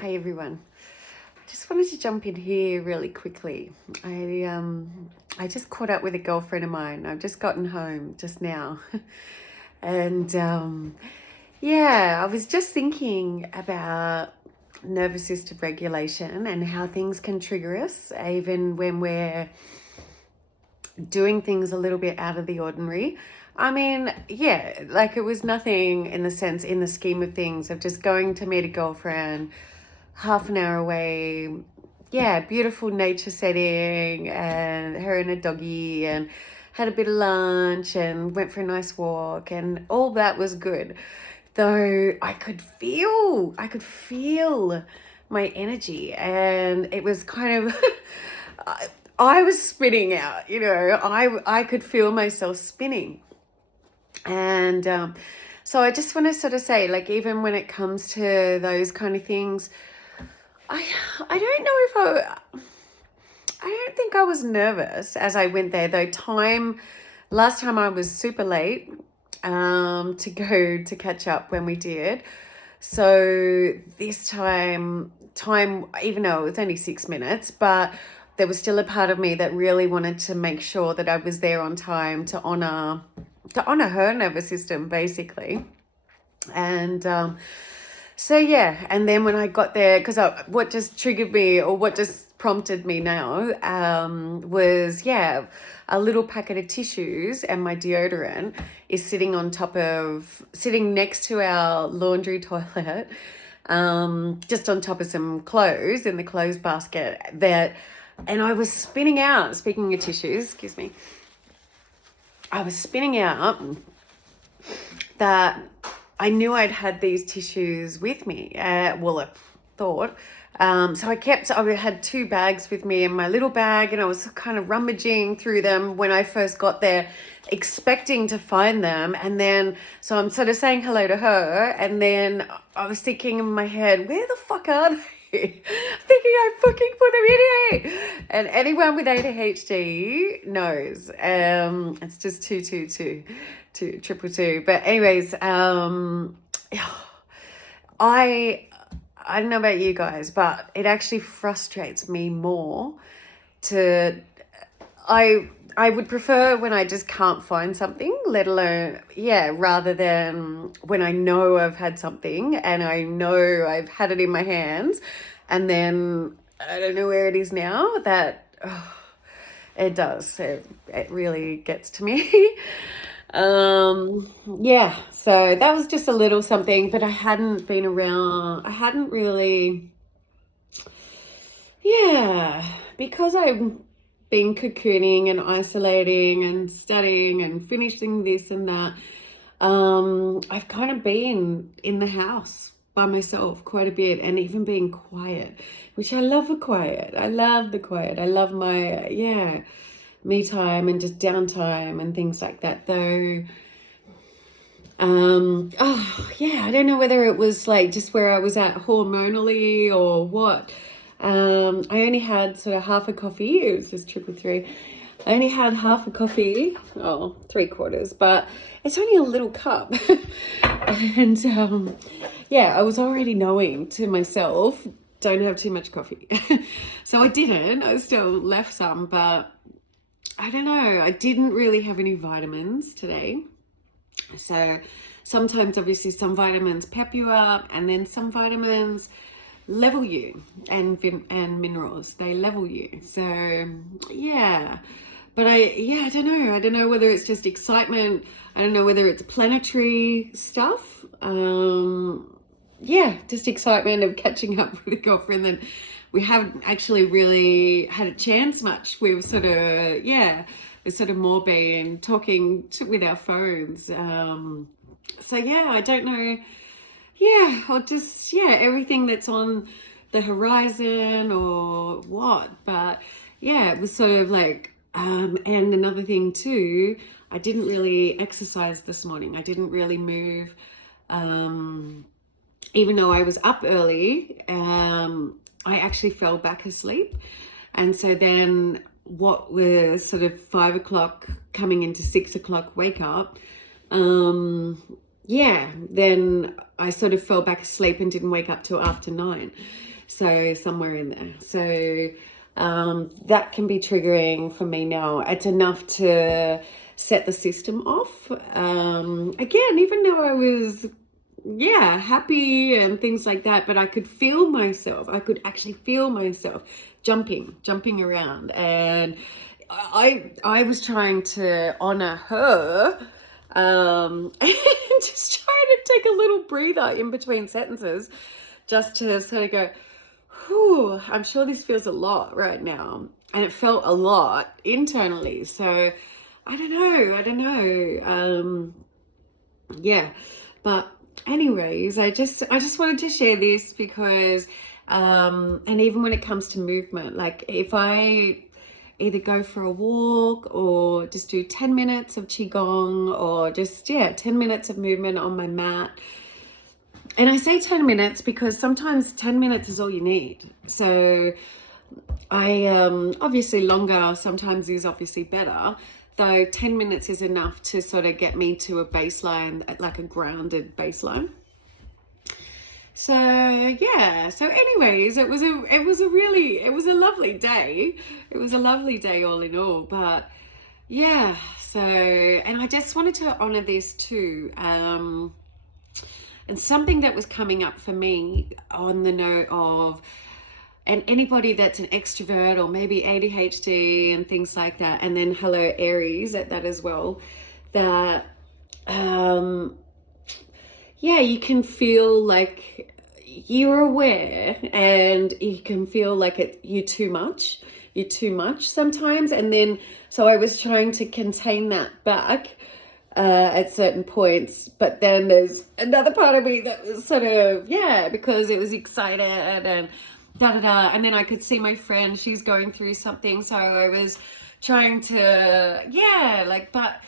Hi everyone. I just wanted to jump in here really quickly. I just caught up with a girlfriend of mine. I've just gotten home just now. and yeah, I was just thinking about nervous system regulation and how things can trigger us even when we're doing things a little bit out of the ordinary. I mean, yeah, like it was nothing in the scheme of things of just going to meet a girlfriend half an hour away. Yeah, beautiful nature setting, and her and a doggy, and had a bit of lunch and went for a nice walk, and all that was good. Though I could feel my energy, and it was kind of I was spinning out, I could feel myself spinning. And so I just want to sort of say, like, even when it comes to those kind of things, I don't know if I don't think I was nervous as I went there, though. Last time I was super late to go to catch up when we did. So this time, even though it was only 6 minutes, but there was still a part of me that really wanted to make sure that I was there on time to honor her nervous system, basically. And so yeah, and then when I got there, because what just triggered me, or what just prompted me now, was, yeah, a little packet of tissues and my deodorant is sitting next to our laundry toilet, just on top of some clothes in the clothes basket and I was spinning out. Speaking of tissues, excuse me, I was spinning out that I knew I'd had these tissues with me. Well, I thought. So I had 2 bags with me in my little bag, and I was kind of rummaging through them when I first got there, expecting to find them. And then, so I'm sort of saying hello to her, and then I was thinking in my head, where the fuck are they? Thinking I fucking put them in here. And anyone with ADHD knows. It's just 222. But anyways, I don't know about you guys, but it actually frustrates me more I would prefer when I just can't find something, let alone, yeah, rather than when I know I've had something and I know I've had it in my hands and then I don't know where it is now. It does. It really gets to me. Yeah, so that was just a little something, but I hadn't really, yeah, because I've been cocooning and isolating and studying and finishing this and that. I've kind of been in the house by myself quite a bit, and even being quiet, which I love the quiet. I love the quiet. I love my, me time and just downtime and things like that, though. I don't know whether it was like just where I was at hormonally or what. I only had sort of half a coffee. It was just 333. I only had half a coffee, 3/4, but it's only a little cup. And I was already knowing to myself, don't have too much coffee. So I didn't. I still left some, but I don't know. I didn't really have any vitamins today. So sometimes, obviously, some vitamins pep you up, and then some vitamins level you, and minerals, they level you. So yeah, but I don't know. I don't know whether it's just excitement. I don't know whether it's planetary stuff. Just excitement of catching up with a girlfriend that we haven't actually really had a chance much. We've sort of more been talking with our phones. So yeah, I don't know. Yeah, or just, everything that's on the horizon or what. But yeah, it was sort of like, and another thing too, I didn't really exercise this morning. I didn't really move. Even though I was up early, I actually fell back asleep. And so then what was sort of 5 o'clock coming into 6 o'clock wake up, yeah, then I sort of fell back asleep and didn't wake up till after 9. So somewhere in there. So that can be triggering for me now. It's enough to set the system off. Again, even though I was, yeah, happy and things like that, but I could feel myself. I could actually feel myself jumping around. And I was trying to honor her, and just trying to take a little breather in between sentences, just to sort of go, whew, I'm sure this feels a lot right now. And it felt a lot internally. So I don't know. Yeah, but anyways, I just wanted to share this because, and even when it comes to movement, like if I either go for a walk or just do 10 minutes of qigong, or just 10 minutes of movement on my mat. And I say 10 minutes because sometimes 10 minutes is all you need. So I obviously longer sometimes is obviously better, though 10 minutes is enough to sort of get me to a baseline, like a grounded baseline. So yeah, so anyways, it was a lovely day. It was a lovely day all in all. But yeah, so, and I just wanted to honor this too. And something that was coming up for me on the note of, and anybody that's an extrovert or maybe ADHD and things like that, and then hello Aries at that as well, that yeah, you can feel like you're aware, and you can feel like you're too much sometimes. And then so I was trying to contain that back at certain points, but then there's another part of me that was sort of, yeah, because it was excited and da-da-da, and then I could see my friend, she's going through something, so I was trying to, yeah, like, but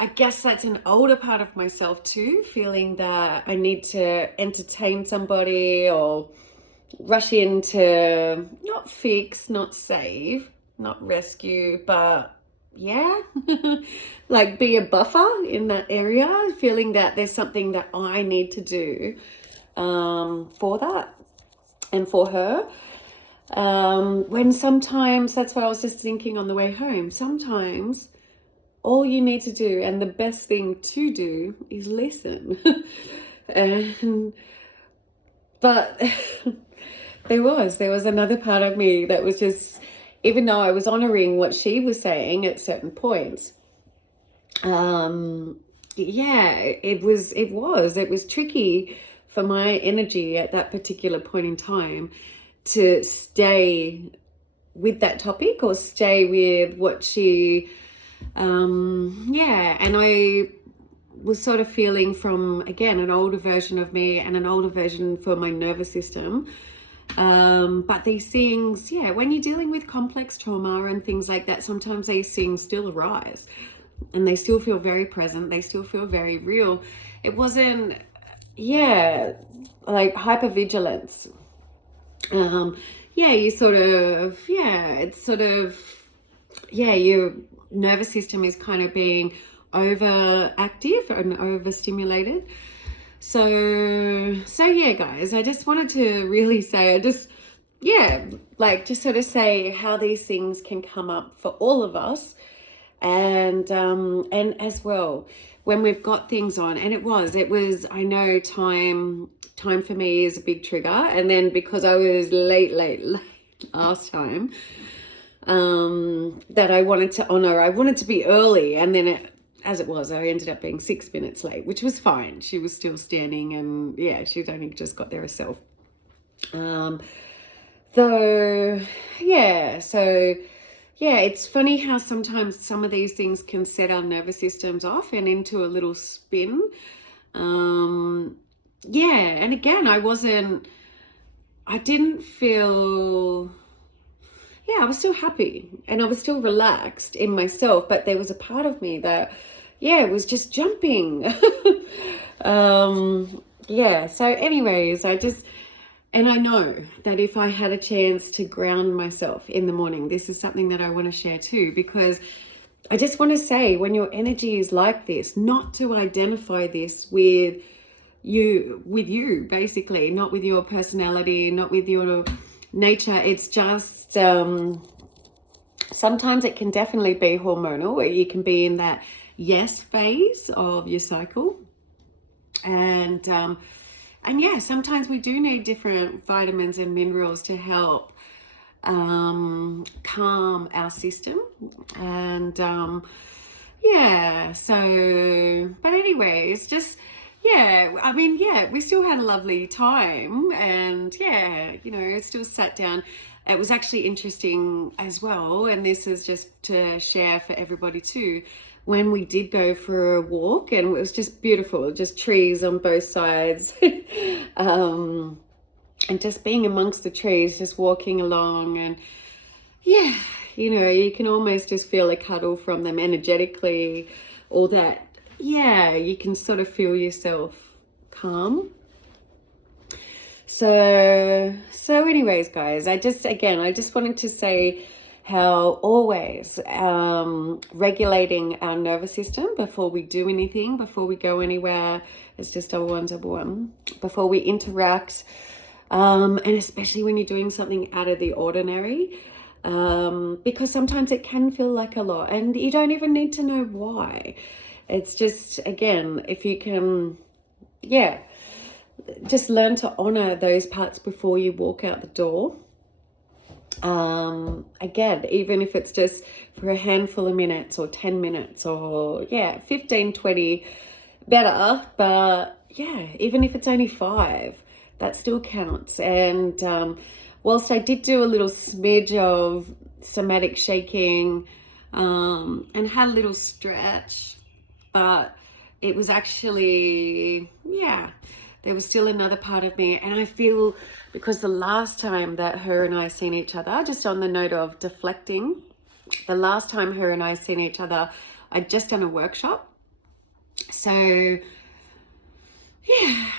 I guess that's an older part of myself too, feeling that I need to entertain somebody or rush in to not fix, not save, not rescue, but yeah, like be a buffer in that area, feeling that there's something that I need to do for that and for her. When sometimes, that's what I was just thinking on the way home, sometimes all you need to do, and the best thing to do, is listen. But there was another part of me that was just, even though I was honoring what she was saying at certain points, yeah, it was tricky for my energy at that particular point in time to stay with that topic or stay with what she, yeah, and I was sort of feeling from, again, an older version of me and an older version for my nervous system. But these things, yeah, when you're dealing with complex trauma and things like that, sometimes these things still arise and they still feel very present. They still feel very real. It wasn't, yeah, like hypervigilance. Yeah, you sort of, yeah, it's sort of, yeah, your nervous system is kind of being overactive and overstimulated. So yeah, guys, I just wanted to really say, just sort of say how these things can come up for all of us. And as well, when we've got things on, and it was, I know time for me is a big trigger. And then because I was late last time, that I wanted to honor, I wanted to be early, and then as it was, I ended up being 6 minutes late, which was fine. She was still standing, and yeah, she'd only just got there herself. Though, yeah, so yeah, it's funny how sometimes some of these things can set our nervous systems off and into a little spin. Yeah, and again, I didn't feel, yeah, I was still happy and I was still relaxed in myself, but there was a part of me that, yeah, was just jumping. Yeah, so anyways, and I know that if I had a chance to ground myself in the morning, this is something that I want to share too, because I just want to say, when your energy is like this, not to identify this with you basically, not with your personality, not with your nature. It's just sometimes it can definitely be hormonal, where you can be in that yes phase of your cycle. And yeah, sometimes we do need different vitamins and minerals to help calm our system. And yeah, so, but anyways, just, yeah, I mean, yeah, we still had a lovely time, and yeah, you know, still sat down. It was actually interesting as well, and this is just to share for everybody too. When we did go for a walk, and it was just beautiful, just trees on both sides, and just being amongst the trees, just walking along, and yeah, you know, you can almost just feel a cuddle from them energetically, all that. Yeah, you can sort of feel yourself calm. So anyways, guys, I just wanted to say how always regulating our nervous system before we do anything, before we go anywhere, it's just double one, before we interact, and especially when you're doing something out of the ordinary, because sometimes it can feel like a lot, and you don't even need to know why. It's just, again, if you can, yeah, just learn to honor those parts before you walk out the door. Again, even if it's just for a handful of minutes or 10 minutes or 15, 20, better. But yeah, even if it's only 5, that still counts. And whilst I did do a little smidge of somatic shaking and had a little stretch, but it was actually, there was still another part of me. And I feel, because the last time that her and I seen each other, just on the note of deflecting, the last time her and I seen each other, I'd just done a workshop. So yeah,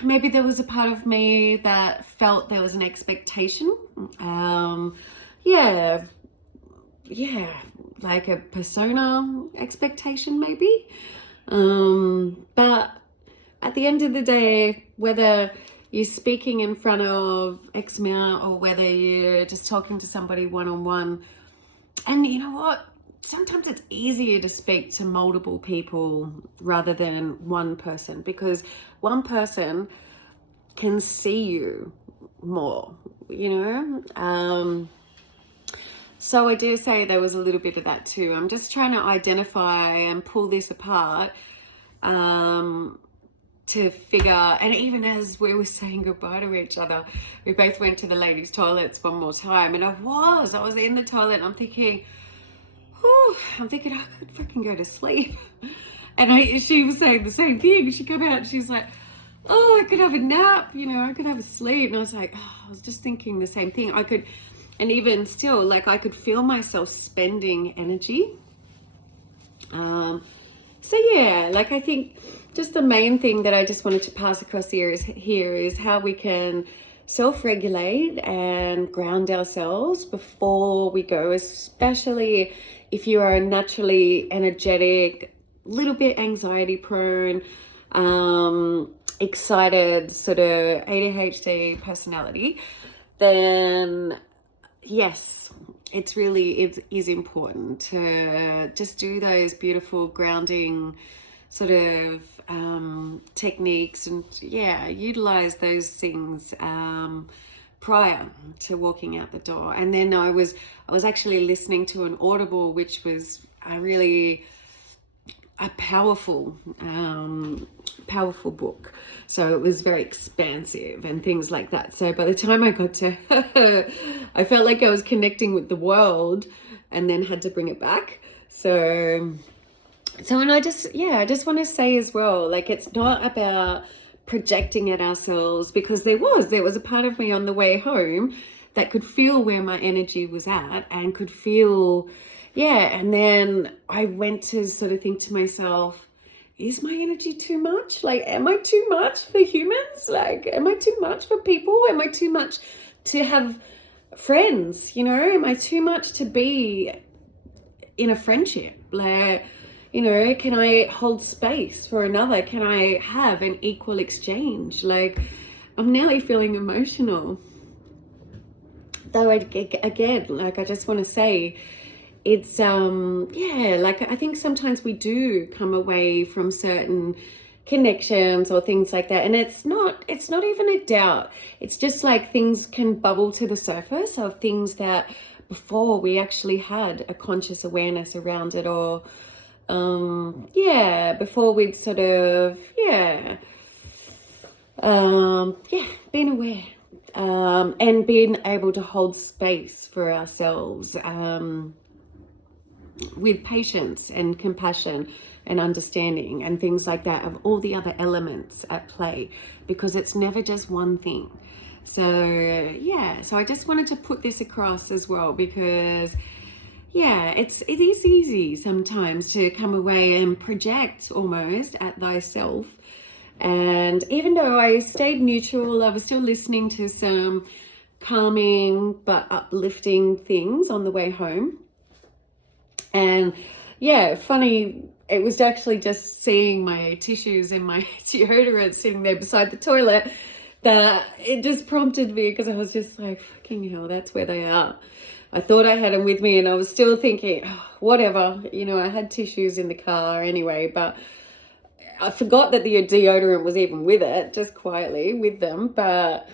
maybe there was a part of me that felt there was an expectation. Like a persona expectation maybe. But at the end of the day, whether you're speaking in front of X amount or whether you're just talking to somebody one-on-one, and you know what? Sometimes it's easier to speak to multiple people rather than one person, because one person can see you more, you know? So I do say there was a little bit of that too. I'm just trying to identify and pull this apart to figure, and even as we were saying goodbye to each other, we both went to the ladies' toilets one more time, and I was in the toilet, and I'm thinking I could fucking go to sleep. And she was saying the same thing. She came out and she's like, I could have a nap, you know, I could have a sleep. And I was like, I was just thinking the same thing. And even still, like, I could feel myself spending energy. So yeah, like, I think just the main thing that I just wanted to pass across here is how we can self-regulate and ground ourselves before we go, especially if you are naturally energetic, little bit anxiety prone, excited, sort of ADHD personality, then yes, it is important to just do those beautiful grounding sort of techniques, and utilize those things prior to walking out the door. And then I was actually listening to an Audible, which was a powerful book. So it was very expansive and things like that. So by the time I got to I felt like I was connecting with the world, and then had to bring it back. So and I just want to say as well, like, it's not about projecting at ourselves, because there was a part of me on the way home that could feel where my energy was at, and could feel, and then I went to sort of think to myself, is my energy too much? Like, am I too much for humans? Like, am I too much for people? Am I too much to have friends? You know, am I too much to be in a friendship? Like, you know, can I hold space for another? Can I have an equal exchange? Like, I'm nearly feeling emotional. Though, again, like, I just want to say, it's, yeah, like, I think sometimes we do come away from certain connections or things like that, and it's not even a doubt. It's just like things can bubble to the surface of things that before we actually had a conscious awareness around it, or yeah, before we'd sort of, been aware, and being able to hold space for ourselves, with patience and compassion and understanding and things like that, of all the other elements at play, because it's never just one thing. So yeah, so I just wanted to put this across as well, because yeah, it is easy sometimes to come away and project almost at thyself. And even though I stayed neutral, I was still listening to some calming but uplifting things on the way home. And yeah, funny, it was actually just seeing my tissues and my deodorant sitting there beside the toilet that it just prompted me, because I was just like, fucking hell, that's where they are. I thought I had them with me, and I was still thinking, oh, whatever, you know, I had tissues in the car anyway, but I forgot that the deodorant was even with it, just quietly with them. But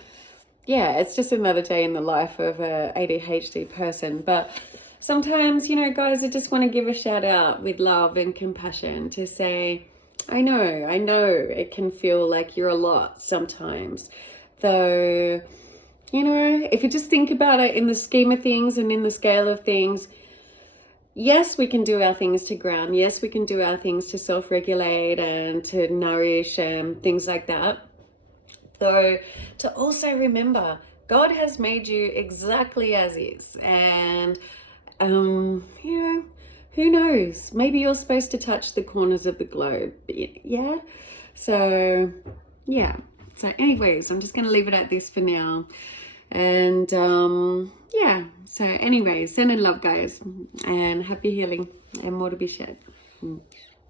yeah, it's just another day in the life of a ADHD person. But sometimes, you know, guys, I just want to give a shout out with love and compassion to say, I know it can feel like you're a lot sometimes. Though, you know, if you just think about it in the scheme of things and in the scale of things, yes, we can do our things to ground. Yes, we can do our things to self-regulate and to nourish and things like that. Though, to also remember, God has made you exactly as is. And, you know, who knows? Maybe you're supposed to touch the corners of the globe. Yeah? So, yeah. So anyways, I'm just going to leave it at this for now. And yeah, so anyways, send in love, guys, and happy healing, and more to be shared.